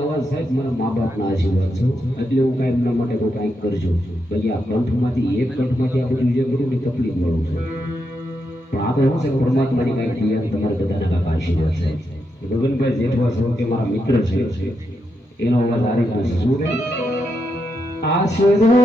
અવાજ સાહેબ મારા મા બાપના આશીર્વાદ છે એટલે હું કાંઈ એમના માટે કોઈ કાંઈક કરજો બાકી આ કંઠમાંથી એક કંઠમાંથી આ બધું જે બધું તકલીફ મળું છું પણ આ તો શું છે પરમાત્માની કાંઈક ક્રિયા તમારે બધાના કાંઈક આશીર્વાદ છે ગગનભાઈ જેઠવા છો કે મારા મિત્ર છે એનો અવાજ આ રીતનો છે શું કે આશીર્વાદ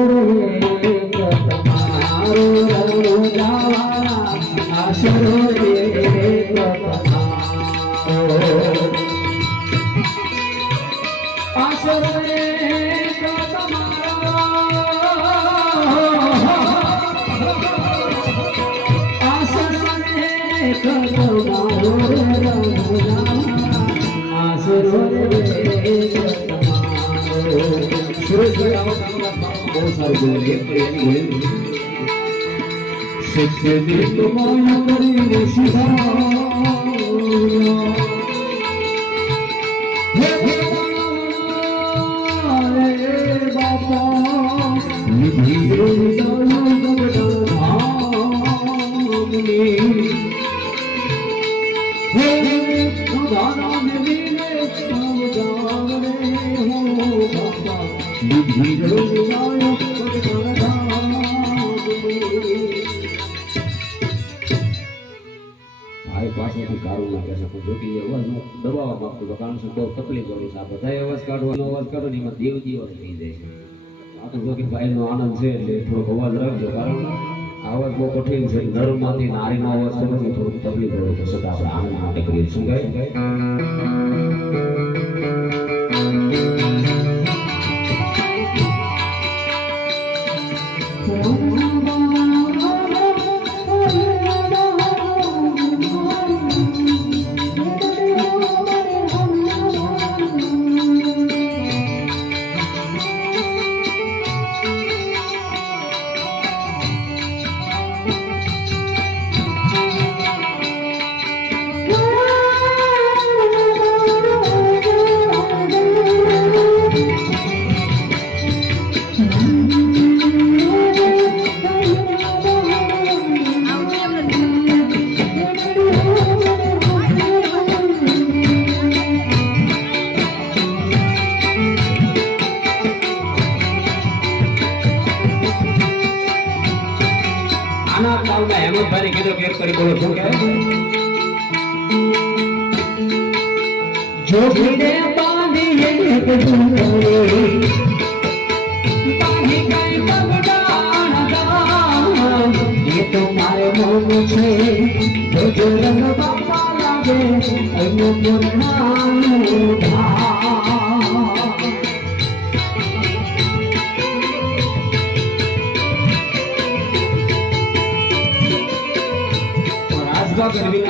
દેવ દિવસ થઈ જાય છે આ તો જો કે ભાઈનો આનંદ છે એટલે થોડોક અવાજ રાખજો કારણ આવાજ બહુ કઠિન છે નરમાંથી નારીનો અવાજ કરવો થોડુંક તકલીફ પડે તો છતાં આપણે આનંદ માટે કરીએ શું કહે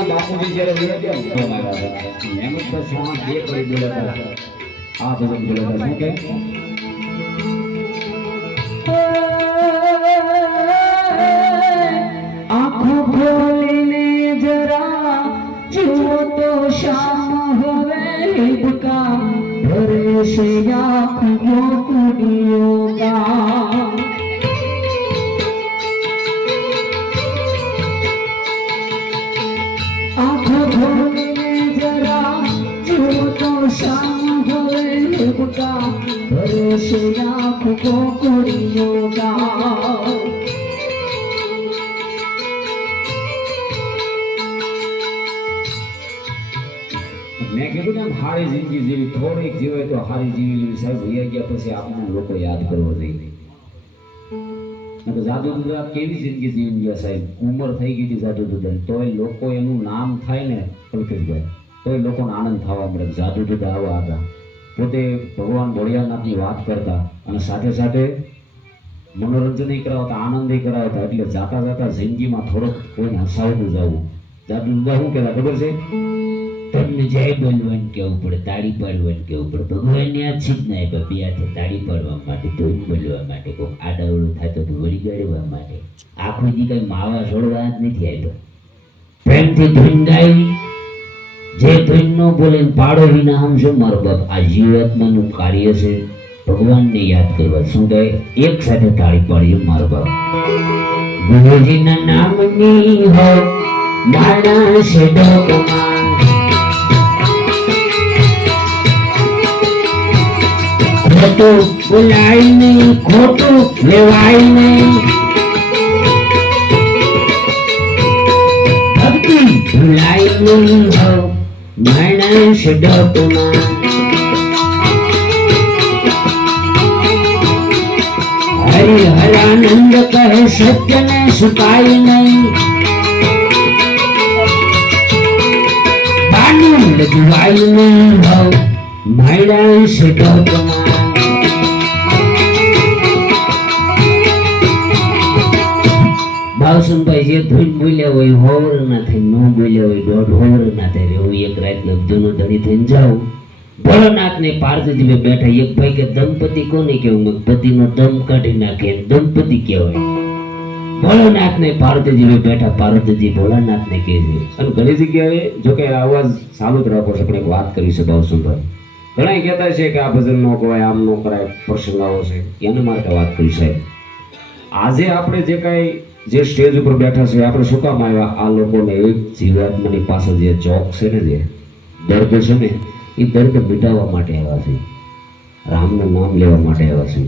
બાપુજી જયારે આ ભજન બોલાતા શું કે આંખો ખોલીને જરા જુઓ તો શામ હવે ભકા ભરે છે આંખો કુડિયો કા આંખો ખોલીને જરા જુઓ તો શામ હવે ભકા ભરે છે આંખો કુડિયો કા મેં કીધું ને હારી જિંદગી જેવી થોડીક જીવાય તો હારી જીવી લેવી સાહેબ વૈયા ગયા પછી આપણને લોકો યાદ કરવો જોઈએ જાદુ દુદા કેવી જિંદગી જીવી ગયા સાહેબ ઉંમર થઈ ગઈ હતી જાદુ દુદા તોય લોકો એનું નામ થાય ને કલ્પેશભાઈ તોય લોકોને આનંદ થવા મળે જાદુ દુદા આવા હતા પોતે ભગવાન ભોળિયાનાથની વાત કરતા અને સાથે સાથે મનોરંજન કરાવતા આનંદ કરાવતા એટલે જાતા જાતા જિંદગીમાં થોડોક કોઈને હસાવતું જવું જાદુ દુદા શું કહેતા ખબર છે તમને જય બોલવાનું કેવું પડે તાળી પાડવાનું કેવું પડે ભગવાનને આ જ ના આપ્યા બે હાથે તાળી પાડવા માટે ધૂન બોલવા માટે કોઈ આડાવડું થતો તો વળી ગાળવા માટે આખું દી કઈ માવા છોડવા જ નથી આપ્યો પ્રેમથી ધૂન ગાવી જે ધૂન નો બોલે પાડો વિના આમ શું મારો બાપ આ જીવાત્માનું કાર્ય છે ભગવાનને યાદ કરવા શું કહે એક સાથે તાળી પાડ્યું મારો બાપ ગુરુજીના નામની હો માણસ ડોકમાં ખોટું બોલાય નહીં, ખોટું લેવાય નહીં, ભક્તિ ભૂલાય નહીં હો માણસ ડોકમાં. હરિહરાનંદ કહે સત્યને છુપાય નહીં, બાનું લજવાય નહીં હો માણસ ડોકમાં. ભાવસુનભાઈ જે ધૂન બોલ્યા હોય હોવર ના થઈ, ન બોલ્યા હોય દોઢ હોવર ના થાય. એવું એક રાત લબ્ધોનો ધણી થઈને જાઉં ભોળાનાથ ને પાર્વતીજી બેઠા. એક ભાઈ કે દંપતિ કોને કેવું? પતિનો દમ કાઢી નાખે દંપતિ કહેવાય. ભોળાનાથ ને પાર્વતીજી બેઠા, પાર્વતીજી ભોળાનાથ ને કહે છે. અને ઘણી જગ્યાએ જો કે અવાજ ચાલુ જ રાખો છો, પણ એક વાત કરી છે ભાવસુનભાઈ. ઘણા કહેતા છે કે આ ભજન નો કરાય, આમ નો કરાય, પ્રસંગ આવો છે, એને મારે વાત કરી સાહેબ. આજે આપણે જે કાંઈ જે સ્ટેજ ઉપર બેઠા છે આપણે શું કામ આવ્યા? આ લોકોને એક જીવાત્માની પાછળ જે ચોક છે ને, જે દર્દ છે ને, એ દર્દ મિટાવવા માટે આવ્યા છે, રામનું નામ લેવા માટે આવ્યા છે.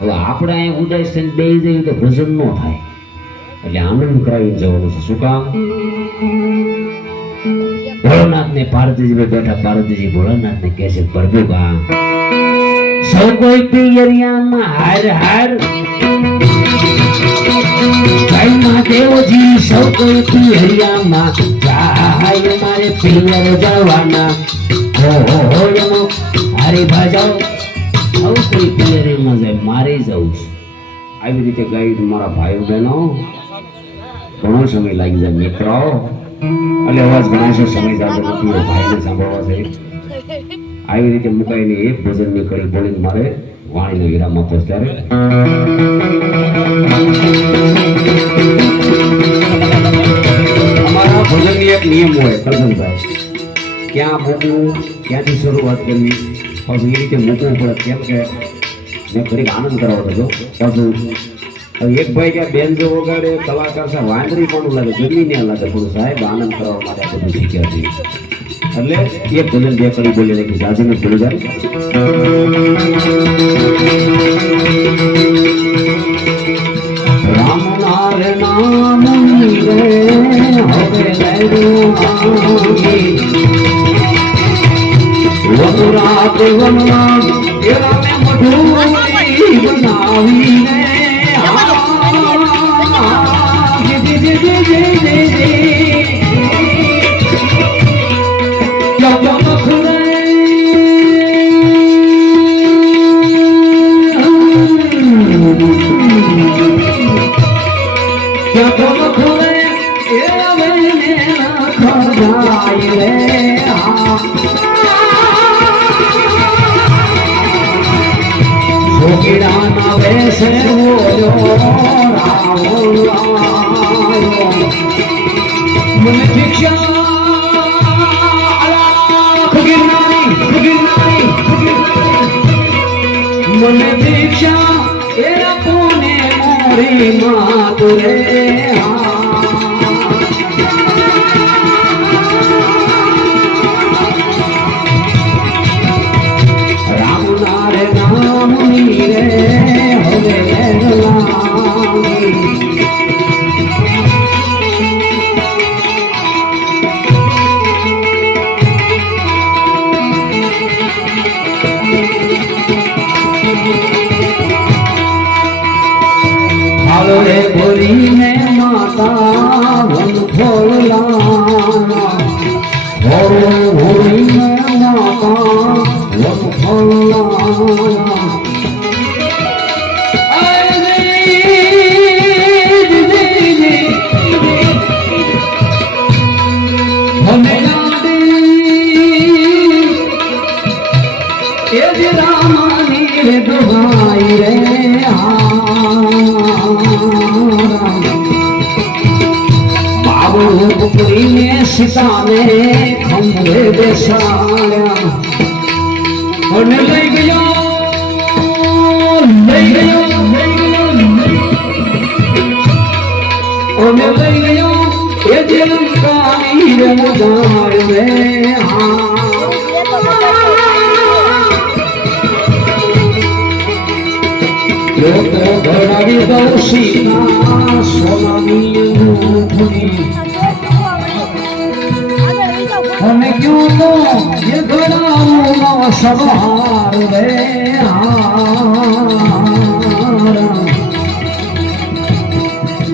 હવે આપણે અહીંયા ઉદાસ થઈને બેસી જઈએ તો ભજન ન થાય, એટલે આનંદ કરાવીને જવાનું છે. શું કામ? ભોળાનાથ ને પાર્વતીજી બેઠા, પાર્વતીજી ભોળાનાથ ને કહે છે, પ્રભુ બા સૌ કોઈ પિયરિયામાં હાર હાર, જય મહાદેવજી સૌ કોઈ પિયરિયામાં જાય, મારે પિયર જવાના હરે ભજાઓ. સૌ કોઈ પિયરિયામાં જાય, મારે જવું છે. આવી રીતે ગાયું મારા ભાઈઓ બહેનો. ઘણો સમય લાગી જાય મિત્રો, એટલે અવાજ ઘણા છે, સમય જાતો નથી ભાઈને સાંભળવા છે. આવી રીતે મુકાઈને એક ભજનની કડી બોલીને મારે વાણીનો વિરામ આપો. ત્યારે અમારા ભજનની એક નિયમ હોય કરજનભાઈ, ક્યાં મૂકવું, ક્યાંથી શરૂઆત કરવી, પાછું એ રીતે મૂકવું પડે. કેમ કે મેં ઘડીક આનંદ કરાવતો હતો. પાછું એક ભાઈ ક્યાં બેન જો વગાડે કલાકાર છે, વાંદરી પણ લાગે, જમી ને લાગે, થોડું સાહેબ આનંદ કરવા માટે આ બધું શીખ્યા છીએ. એટલે એક ભજન બે કડી બોલી રાખી જાજુ ભૂલી જાય. રામ નાર નામ રે હવે વનરાત વનરાત એ રામે મધુરી બનાવીને મને ભિક્ષા એરા કોને મોરી માત રે રામ નારે નામ ની રે હવે रे बोरी में माता वन खोला बोरी में माता वन खोला हमें याद रामानी रे दुहाई रे पुत्री ने सीता ने खंभे बेसाया और ले गया और ले गया એ જીવનકાની રમદાર રે લોકો ઘડાવી દઉં સીતા સોનાની ધૂની અને ક્યું તો એ ઘડાનો સવાર રે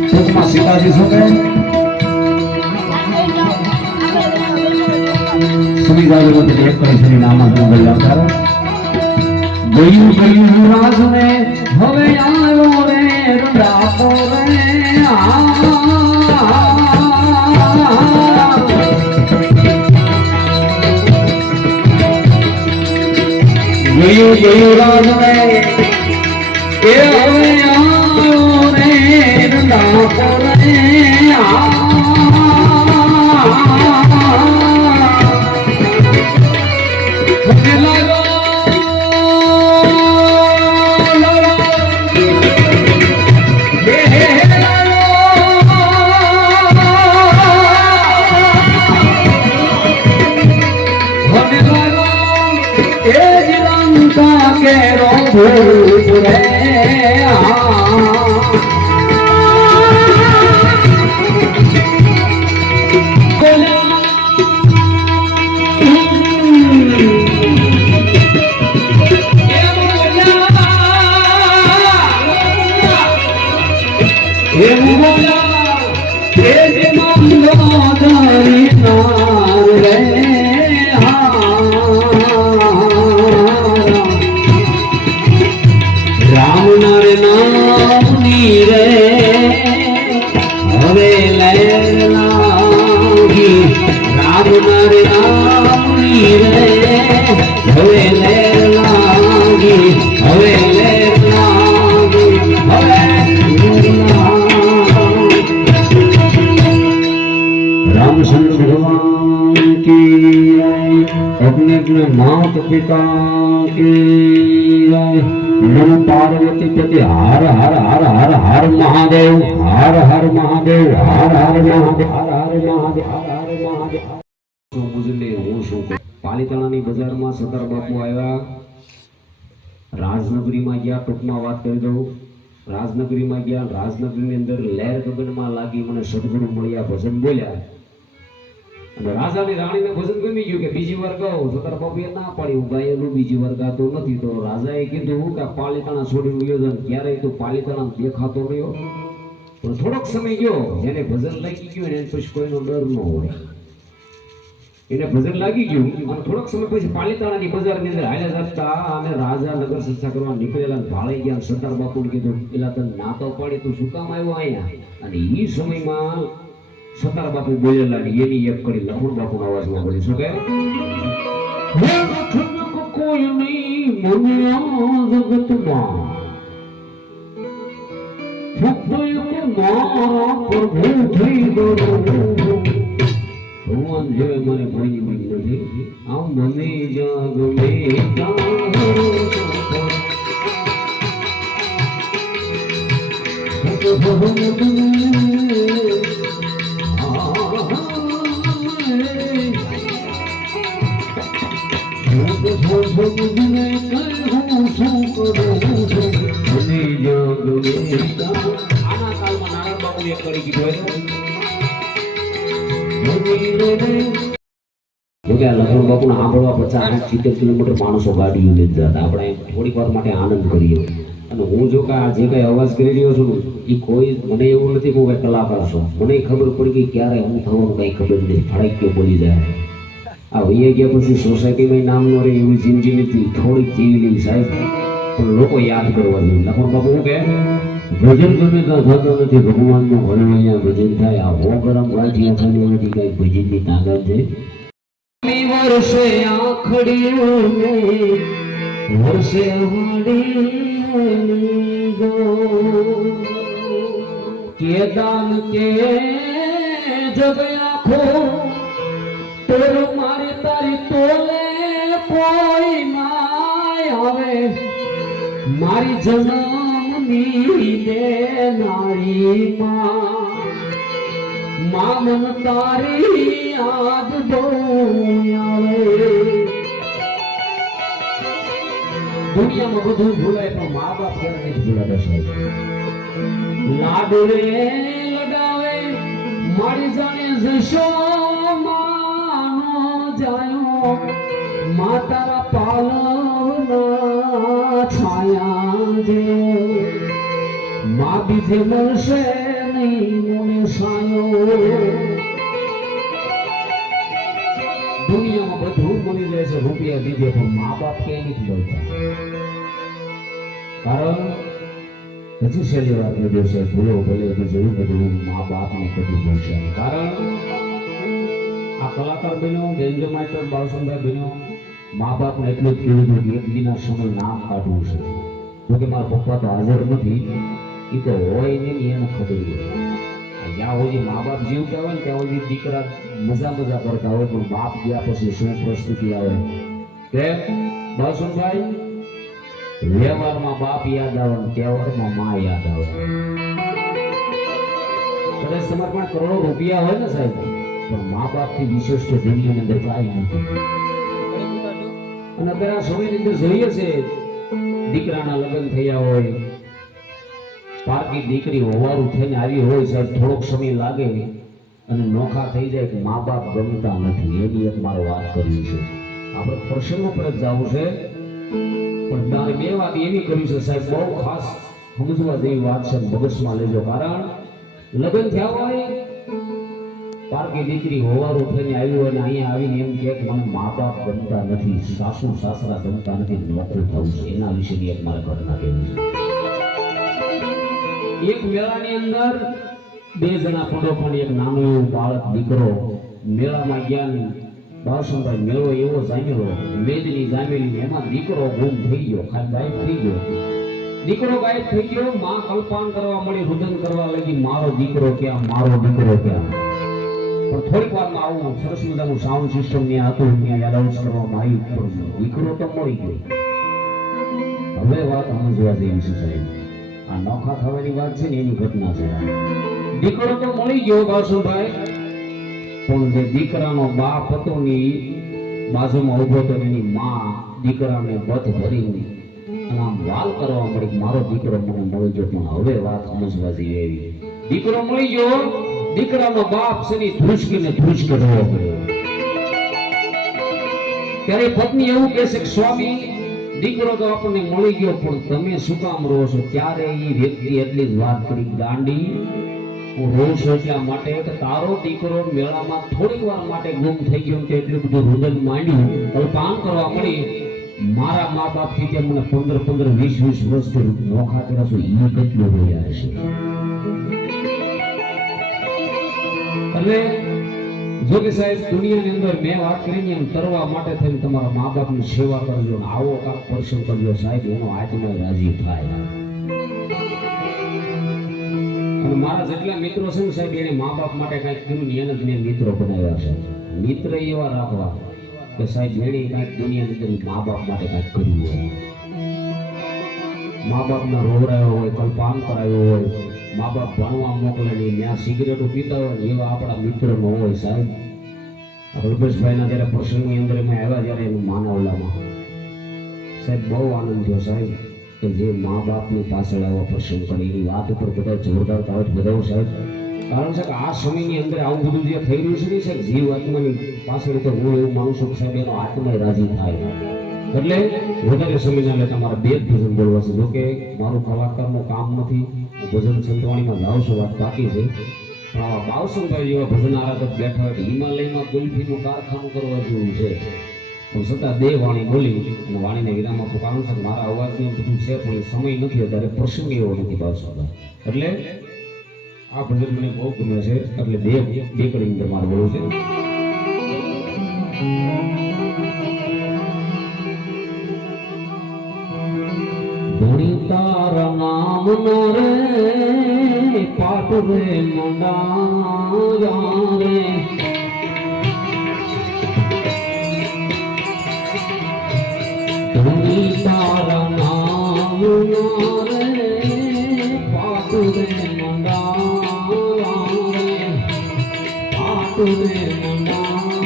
ટૂંકમાં સીતાજી શું કહે સુવિધા નથી એક પૈસાની નામાં તું બોલ્યા કરો ગયું ગયું રાજને હવે આવ્યો રે રાતો રે ગયું ગયું રાજને એ હવે આવ્યો રે રાતો રે रामचंद्र भगवान की अपने अपने माता पिता की नम पार्वती पति हर हर हर हर हर महादेव हर हर महादेव हर हर महादेव हर हर महादेव हर हर महादेव શું મુજલે હું શું પાલિતાણાની બજારમાં સરદાર બાપુ આવ્યા રાજનગરીમાં ગયા ટૂંકમાં વાત કરી દઉં રાજનગરીમાં ગયા રાજનગરીની અંદર લહેર ગગનમાં લાગી મને સદગુરુ મળ્યા ભજન બોલ્યા અને રાજાની રાણીને ભજન ગમી ગયું કે બીજી વાર ગાઓ સરદાર બાપુએ ના પાડી હું ગાયેલું બીજી વાર ગાતો નથી તો રાજાએ કીધું કે પાલિતાણા છોડી ગયો ક્યારેય તો પાલિતાણા દેખાતો રહ્યો પણ થોડોક સમય ગયો જેને ભજન લાગી ગયું એને પછી કોઈનો ડર ન હોય એને ભજન લાગી ગયું અને થોડોક સમય પછી પાલિતાણાની બજારની અંદર હાલ્યા જતા અને રાજા નગર સંસ્થા કરવા નીકળેલા ભાળી ગયા સરદાર બાપુને કીધું પેલા તને ના તો પાડી તું શું કામ આવ્યો અહીંયા અને એ સમયમાં સરદાર બાપુ બોલેલા એની એક કડી લખણ બાપુના અવાજમાં બોલી શું કહે કોઈ નહીં મને જગતમાં ફક્ત એક મારા પ્રભુ થઈ ગયો ભગવાન જેવે મને કોઈની મળી નથી આમ મને જગ આના કાળમાં નારાયણ બાપુ એક કરી કીધું જોકે આ લખન બાપુને સાંભળવા 50-70 કિલોમીટર માણસો ગાડીઓ લઈ જતા આપણે થોડીક વાર માટે આનંદ કરીએ અને હું જો કે આ જે કઈ અવાજ કરી રહ્યો છું એ કોઈ મને એવું નથી કે કઈ કલાકાર છો મને ખબર પડી કે ક્યારે હું થવાનું કઈ ખબર નથી ફડાક્યો બોલી જાય આ વૈયા ગયા પછી સોસાયટીમાં નામ ન રહે એવી જિંદગી નથી થોડીક જીવી લેવી સાહેબ પણ લોકો યાદ કરવા જોઈએ લખન બાપુ શું કહે ભજન ગમે તો થતો નથી ભગવાનનું ભલે અહીંયા ભજન થાય આ 100 ગ્રામ ગાંઠિયા ખાની નથી કઈ ભજનની તાકાત છે વર્ષે આખડીઓ વર્ષે કે દાન કે જગ આખો તોર મારી તારી તોલે કોઈ ના આવે મારી જન્મની દેનારી માં મામન તારી યાદ બહુ આવે. દુનિયામાં બધું ભૂલાય પણ મા બાપ ક્યારે નથી ભૂલાતા સાહેબ. લાડુએ લડાવે મારી જાણે જશો માનો જાયો માતારા પાલના છાયા જે મા બીજે મળશે નહીં મને સાયો. દુનિયામાં બધું મળી જાય છે રૂપિયા દીધે પણ મા બાપ ક્યાંય નથી મળતા. કારણ હજી છેલ્લી વાત લીધો છે ભૂલો ભલે તો જોયું બધું મા બાપને કદી ભૂલશે. કારણ આ કલાકાર બન્યો ગેંજો માસ્ટર બાલસુંદર બન્યો મા બાપને એટલું જ કીધું કે એક દિના સમય નામ કાઢવું છે. જોકે મારા પપ્પા તો હાજર નથી એ તો હોય નહીં એને ખબર હોય. જ્યાં સુધી મા બાપ જીવતા હોય ને ત્યાં સુધી દીકરા મજા કરતા હોય પણ બાપ ગયા પછી શું પરિસ્થિતિ આવે કે બાલસુંદભાઈ વ્યવહારમાં બાપ યાદ આવે ને તહેવારમાં માં યાદ આવે. કદાચ તમારે પણ કરોડો રૂપિયા હોય ને સાહેબ પણ મા બાપ થી વિશેષ તો દુનિયાની અંદર કાંઈ નથી. અને અત્યારે આ સમયની અંદર જોઈએ છે દીકરાના લગ્ન થયા હોય પારકી દીકરી હોવારું થઈને આવી હોય સાહેબ થોડોક સમય લાગે અને નોખા થઈ જાય કે મા બાપ ગમતા નથી. એની એક મારે વાત કરવી છે. આપણે પ્રસંગો પર જ જવું છે પણ તારે બે વાત એવી કરવી છે સાહેબ બહુ ખાસ સમજવા જેવી વાત છે મગજમાં લેજો. કારણ લગ્ન થયા હોય પારકી દીકરી હોવારું થઈને આવી હોય ને અહીંયા આવીને એમ કે મને મા બાપ ગમતા નથી સાસુ સાસરા ગમતા નથી નોકરી થવું છે. એના વિશેની એક મારે ઘટના કહેવી છે. એક મેળાની અંદર બે જણા પડો પણ એક નાનો એવું બાળક દીકરો મેળામાં ગયા. બાલસુંદભાઈ મેળો એવો જામેલો મેદની જામેલી એમાં દીકરો ગુમ થઈ ગયો ગાયબ થઈ ગયો. દીકરો ગાયબ થઈ ગયો. માં કલ્પાન કરવા મળી રુદન કરવા લાગી મારો દીકરો ક્યાં મારો દીકરો ક્યાં. પણ થોડીક વારમાં આવું સરસ મજાનું સાઉન્ડ સિસ્ટમ ત્યાં હતું ત્યાં એલાઉન્સ કરવામાં આવ્યું પણ દીકરો તો મળી ગયો. હવે વાત સમજવા જેવી છે સાહેબ. આ નોખા થવાની વાત છે ને એની ઘટના છે. દીકરો તો મળી ગયો બાલસુંદભાઈ પણ જે દીકરાનો બાપ હતો ને બાજુમાં ઉભો તો એની માં દીકરાને બથ ભરીને અને આમ વાલ કરવા મળી મારો દીકરો મને મળી ગયો. પણ હવે વાત સમજવા જેવી એવી દીકરો મળી ગયો દીકરાનો બાપ છે ને ધ્રુસકીને ધ્રુસકે રોવા પડ્યો. ત્યારે પત્ની એવું કહે છે કે સ્વામી દીકરો તો આપણને મળી ગયો પણ તમે શું કામ રહો છો? ત્યારે એ વ્યક્તિ એટલી જ વાત કરી ગાંડી હું રોઉં છું એટલા માટે કે તારો દીકરો મેળામાં થોડીક વાર માટે ગુમ થઈ ગયો કે એટલું બધું રુદન માંડ્યું કલ્પાન કરવા મળી મારા મા બાપ થી ત્યાં મને 15-20 વર્ષથી નોખા કર્યા છું. એ કેટલું રોયા હશે. એટલે જો કે સાહેબ દુનિયાની અંદર મેં વાત કરીને એમ તરવા માટે થઈને તમારા મા બાપની સેવા કરજો ને આવો કાંક પ્રસંગ કરજો સાહેબ એનો આત્મા રાજી થાય. અને મારા જેટલા મિત્રો છે ને સાહેબ એને મા બાપ માટે કાંઈક કર્યું ને એને જ મેં મિત્રો બનાવ્યા છે. મિત્ર એવા રાખવા કે સાહેબ એને કાંઈક દુનિયાની અંદર મા બાપ માટે કાંઈક કર્યું હોય. મા બાપના રોવડાયો હોય કલ્પાન કરાયો હોય મા બાપ ભણવા મોકલે નહીં ત્યાં સિગરેટો પીતા હોય એવા આપણા મિત્રો ન હોય સાહેબ. કલ્પેશભાઈના જ્યારે પ્રસંગની અંદર એમાં આવ્યા જ્યારે એનું માનવલામાં સાહેબ બહુ આનંદ થયો સાહેબ કે જે મા બાપની પાછળ આવા પ્રસંગ કરે એની વાત ઉપર બધા જોરદાર તાવત બધા સાહેબ. કારણ છે કે આ સમયની અંદર આવું બધું જે થઈ રહ્યું છે ને સાહેબ જીવ આત્માની પાછળ તો હું એવું માનું છું કે સાહેબ એનો આત્મા રાજી થાય. એટલે વધારે સમય ના તમારા બે જ ભજન બોલવા છે. જોકે મારું કલાકારનું કામ નથી ભજન સંતવાણીમાં જાઉં છું વાત બાકી છે પણ આવા બાલસુંદભાઈ જેવા ભજન આરાધક બેઠા હોય હિમાલયમાં ગુલ્ફીનું કારખાનું કરવા જેવું છે પણ છતાં બે વાણી બોલી અને વાણીને વિરામ આપવું કારણ છે મારા અવાજનું બધું છે પણ સમય નથી અત્યારે પ્રસંગ એવો નથી બાલસુંદભાઈ. એટલે આ ભજન મને બહુ ગમે છે એટલે બે કડી અંદર મારે બોલવું છે. ધણી તારા નામ રે પાટ રે મંડાયા રે ધણી તારા નામ રે પાટ રે મંડાયા રે તુને મનાવા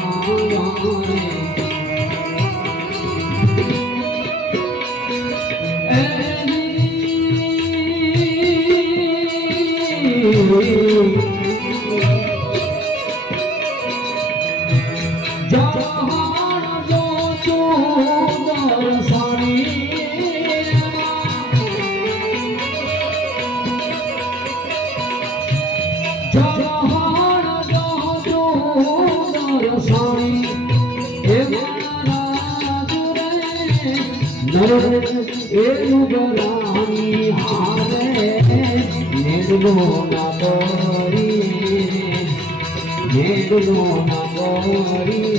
એલુગરાની હારે નેડલો ના બોરી નેડલો ના બોરી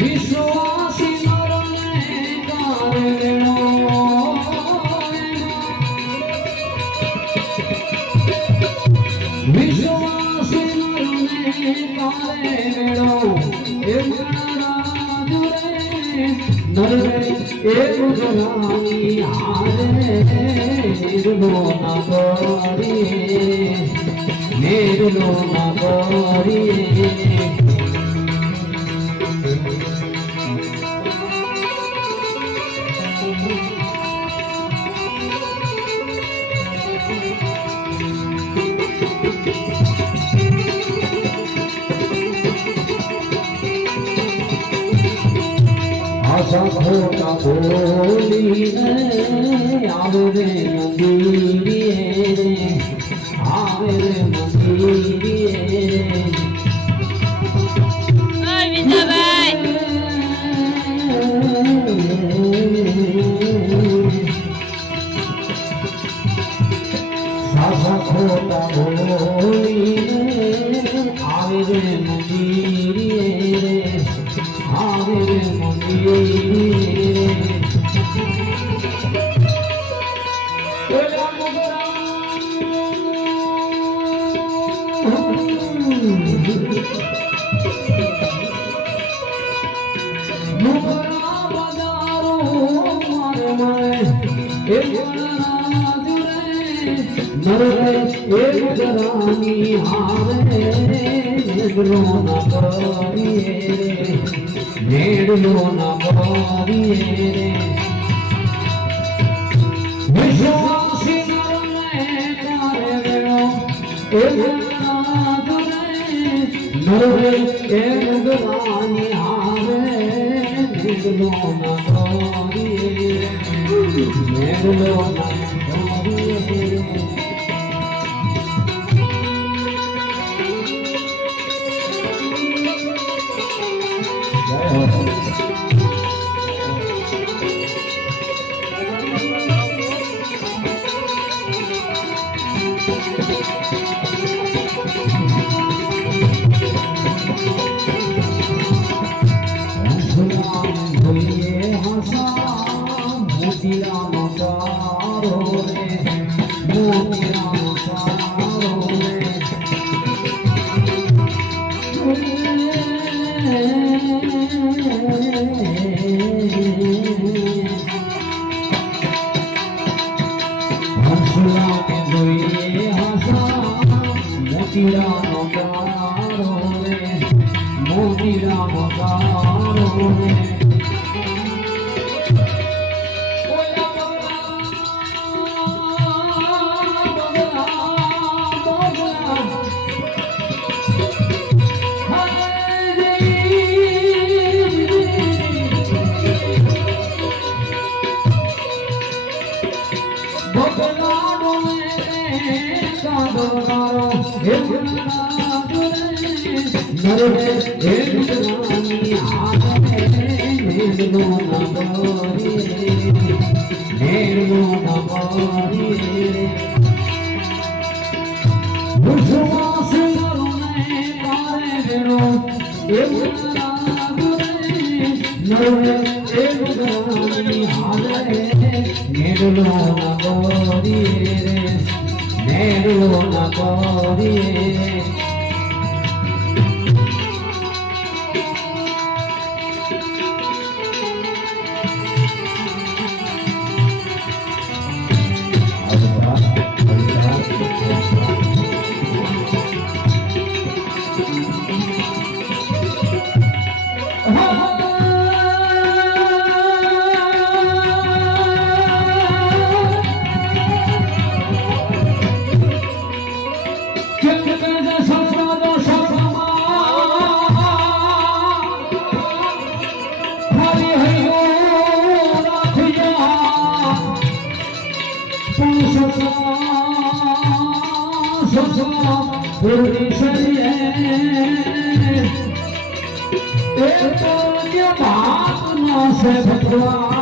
વિશ્વાસી નરને કારણો વિશ્વાસી નરને કારણો નરવે એલુગરાની હારે નેડલો ના બોરી નેડલો ના બોરી આશા ખોટા બોલીને આવે રે મંદિરે આવે રે મંદિરે આશા ખોટા બોલીને આવે રે મંદિરે આવે રે એલુગરાની હારે નેડલો ના બોરી નેડલો ના બોરી વિશ્વાસી નરને કારણો નરવે એલુગરાની હારે નેડલો ના બોરી નેડલો ના બોરી એ તો જે બાપનો છે ભગવાન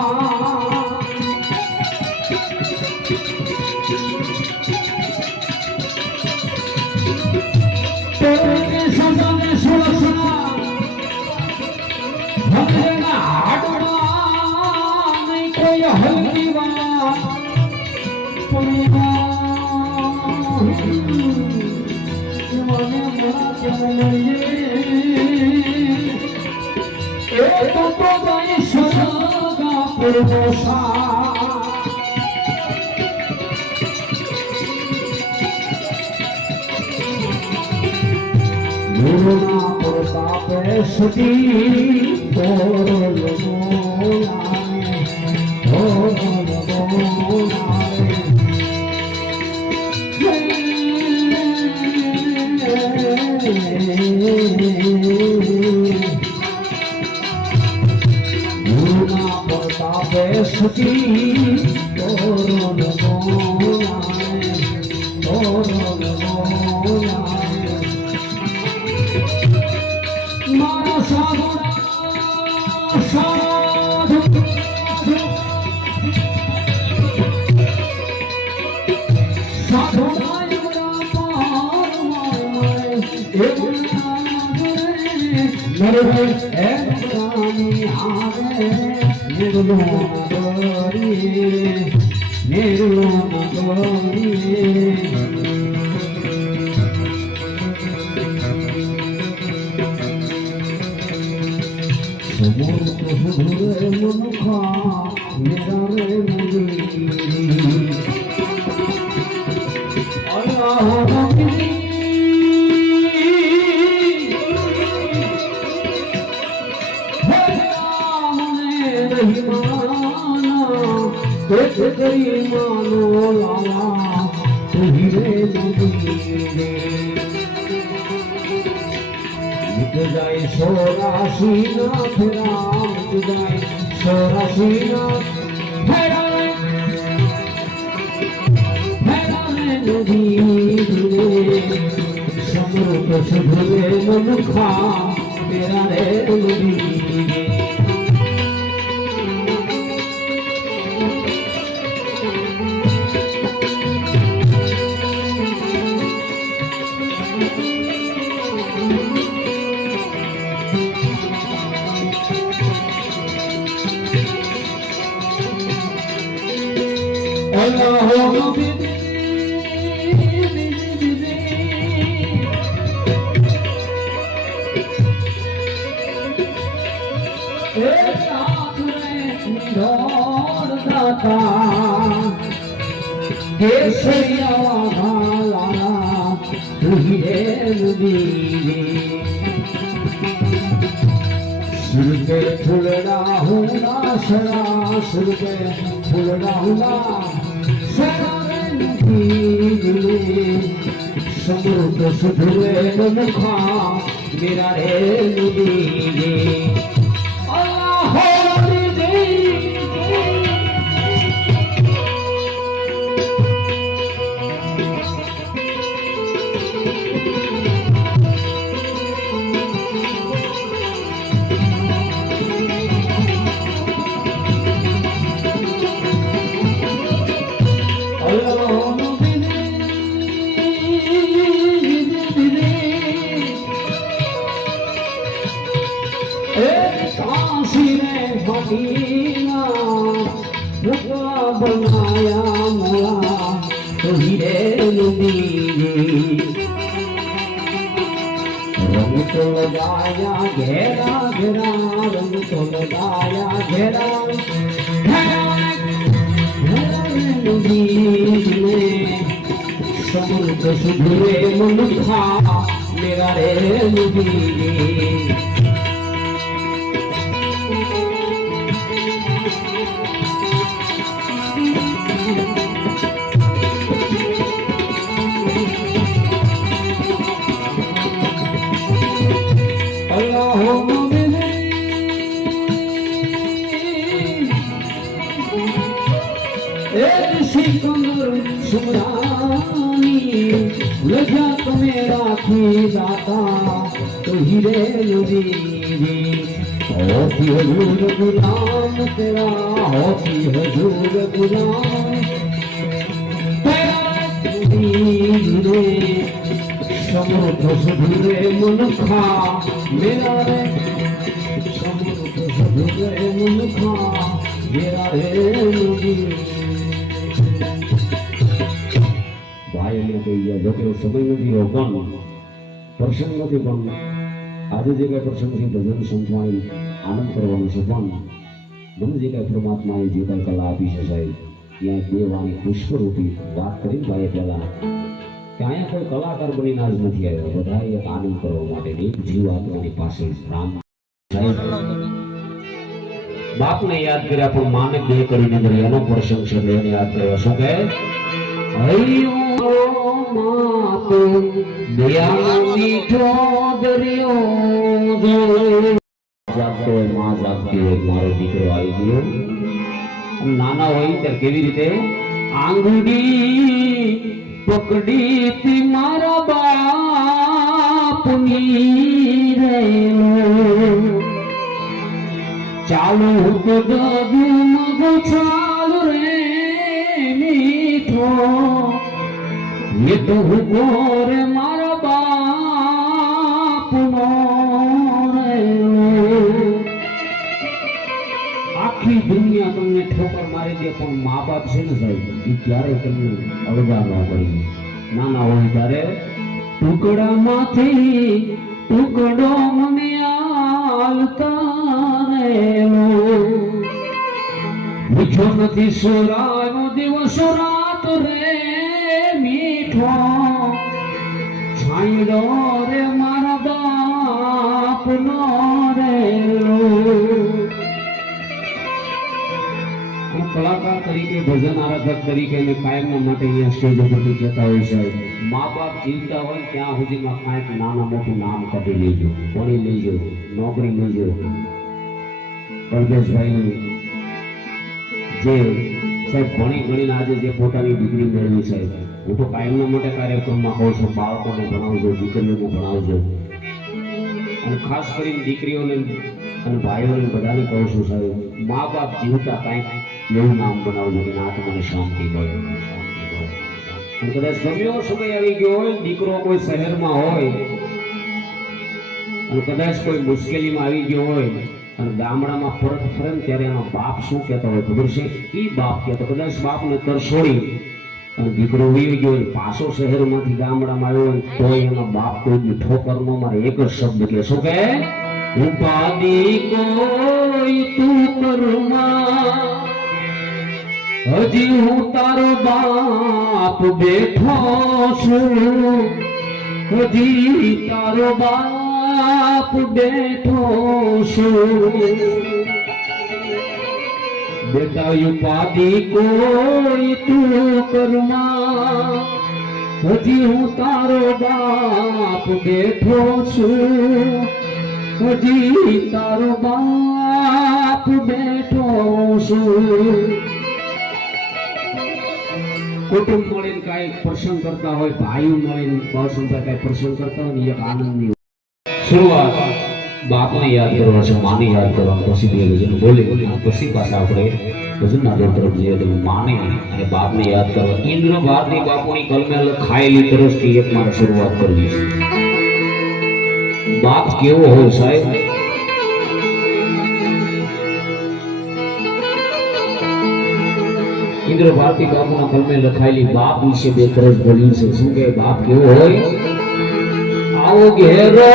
તો કે સદાને સુરક્ષા ભગવાનના હાડમાં નહીં કોઈ હલકી વાત हीरे नबी होती हजूर गुलाम तेरा होती हजूर गुलाम रे समृद्ध सुधुरे मुनखा मेरा रे समृद्ध सुधुरे मुनखा मेरा रे नबी ભાઈ એમને કહી ગયા જો કે સમય નથી રહ્યો પણ પ્રસંગ નથી પણ આજે જે કાંઈ પ્રસંગ છે ભજન સંતવાણી આનંદ કરવાનો છે પણ મને જે કાંઈ પરમાત્માએ જે કાંઈ કલા આપી છે સાહેબ ત્યાં બે વાણી પુષ્પરૂપી વાત કરી ભાઈ પહેલા કે અહીંયા કોઈ કલાકાર બનીને આજ નથી આવ્યો બધા એક આનંદ કરવા માટે એક જીવ આત્માની પાસે રામ સાહેબ બાપને યાદ કર્યા પણ માને બે કરીને કરી એનો પ્રસંગ છે એને યાદ કર્યા શું કહે હૈયો માતો દયા મીઠો દરિયો જાગતો હોય માં જાગતી હોય મારો દીકરો આવી ગયો નાના હોય ત્યારે કેવી રીતે આંગળી પકડી તી મારા બાપની રે ચાલુ તો ડગમગ ચાલુ રે મીઠો ये तो हुकोर मारा बापनो रे આખી દુનિયા તમને ઠોકર મારી દે પણ મા બાપ છે ને સાહેબ એ ક્યારેય તમને અળગા ન કરી નાના હોય ત્યારે ટુકડામાંથી ટુકડો મને આલતા રેલો મીઠો નથી સોરાનો દિવસ રાત રે છાંયડો રે મારા બાપનો રે કલાકાર તરીકે ભજન આરાધક તરીકે અને કાયમના માટે અહીંયા સ્ટેજ ઉપરથી જતા હોય સાહેબ મા બાપ જીવતા હોય ત્યાં સુધીમાં કાંઈક નાના મોટું નામ કાઢી લેજો ભણી લેજો નોકરી લેજો કલ્પેશભાઈ જે સાહેબ ભણી ગણીને આજે જે પોતાની ડિગ્રી મેળવી સાહેબ હું તો કાયમના માટે કાર્યક્રમમાં કહું છું બાળકોને ભણાવજો દીકરીઓને ભણાવજો અને ખાસ કરીને દીકરીઓને અને ભાઈઓને બધાને કહું છું સાહેબ મા બાપ જીવતા કાંઈક એવું નામ બનાવજો કે આત્માને શાંતિ મળે અને કદાચ ગમ્યો સમય આવી ગયો હોય દીકરો કોઈ શહેરમાં હોય અને કદાચ કોઈ મુશ્કેલીમાં આવી ગયો હોય અને ગામડામાં પરત ફરે ને ત્યારે એનો બાપ શું કહેતો હોય ખબર છે એ બાપ કહેતો કદાચ બાપને તરછોડી અને દીકરો વી ગયો પાછો શહેરમાંથી ગામડામાં આવ્યો હોય તો એનો બાપ કોઈ ઠોકર નો મારે એક જ શબ્દ કે શું કે ઉપાધિ કોઈ તું કરમાં હજી હું તારો બાપ બેઠો છું હજી તારો બાપ બેઠો છું બેટા ઉપાધિ કોઈ તું કરમાં હજી હું તારો બાપ બેઠો છું હજી તારો બાપ બેઠો છું કુટુંબ મળીને કાંઈ પ્રસંગ કરતા હોય ભાઈઓ મળીને કાંઈ પ્રસંગ કરતા હોય ને એક આનંદની શરૂઆત બાપને યાદ કરવા છે માને યાદ કરવા પછી બે ભજન બોલે પછી પાછા આપણે ભજનના દોર તરફ જઈએ તો માને અને બાપને યાદ કરવા ઇન્દ્ર ભારતી બાપુની કલમે ખાયેલી તરસથી એક મારે શરૂઆત કરવી છે બાપ કેવો હોય સાહેબ ઇન્દ્ર ભારતી બાપુના કલમે લખાયેલી બાપ વિશે બે તરફ બોલ્યું છે શું કે બાપ કેવો હોય આવો ઘેરો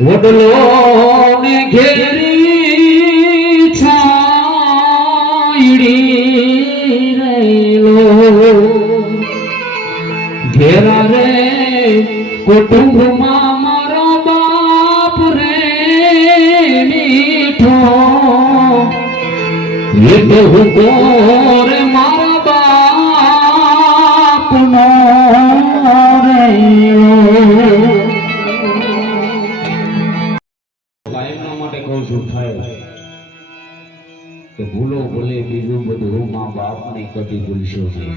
વડલો ને ઘેરી છાયડી રેલો ઘેરા રે કુટુંબમાં મારો બાપ રે મીઠો એ તો હું કોરે મારા બાપનો રે કે ભૂલો ભૂલે બીજું બધું માં બાપ ને કદી ભૂલશો નહીં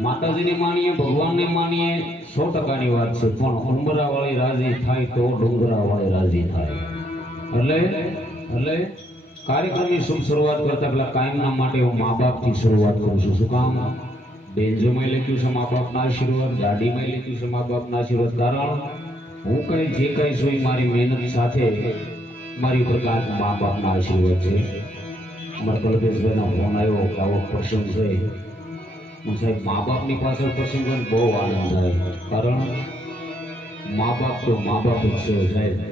માતાજીને માનીએ, ભગવાનને માનીએ, 100% વાત છે, પણ ઉંબરાવાળી રાજી થાય તો ડુંગરાવાળી રાજી થાય. એટલે કાર્યક્રમની શુભ શરૂઆત કરતા પહેલા કાયમના માટે હું મા બાપથી શરૂઆત કરું છું. શું કામ? બેન્જોમાં લખ્યું છે મા બાપના આશીર્વાદ, ગાડીમાં લખ્યું છે મા બાપના આશીર્વાદ. કારણ હું કઈ જે કઈ છું એ મારી મહેનત સાથે મારી ઉપર કાંઈક મા બાપના આશીર્વાદ છે. અમારા કલ્પેશભાઈનો ફોન આવ્યો કે આવો પ્રસંગ છે. હું સાહેબ મા બાપની પાછળ પ્રસંગ બહુ આનંદ થાય, કારણ મા બાપ તો મા બાપ જ છે સાહેબ.